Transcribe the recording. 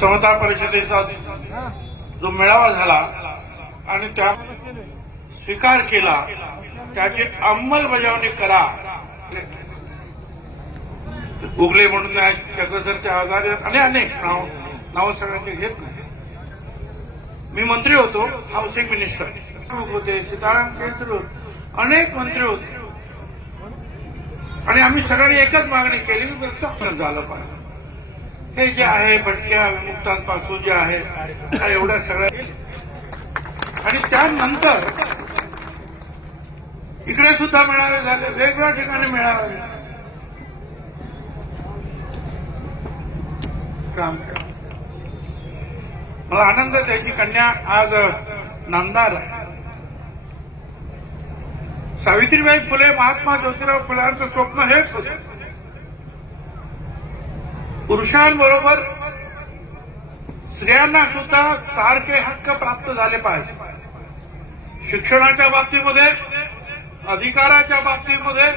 समता परिषदेचा जो मेळावा झाला आणि त्या स्वीकार केला त्याची अंमलबजावणी करा. उगले म्हणून चक्रसरचे आजार आणि अनेक नाव नाव सगळ्यांचे घेत नाही. मी मंत्री होतो हाऊसिंग मिनिस्टर होते सीताराम केसरी अनेक मंत्री होते. आणि आम्ही सगळ्यांनी एकच मागणी केली की झालं पाहिजे. हे जे आहे भटक्या विमुक्तांपासून जे आहे त्या एवढ्या सगळ्या आणि त्यानंतर इकडे सुद्धा मेळावे झाले वेगवेगळ्या ठिकाणी मेळावे. झाले. काम मला आनंद त्याची कन्या आज नांदार आहे. सावित्रीबाई फुले महात्मा ज्योतिराव फुलांचं स्वप्न हेच होतं. पुरुषांबरोबर स्त्रियांना सुद्धा सारखे हक्क प्राप्त झाले पाहिजे. शिक्षणाच्या बाबतीमध्ये अधिकाराच्या बाबतीमध्ये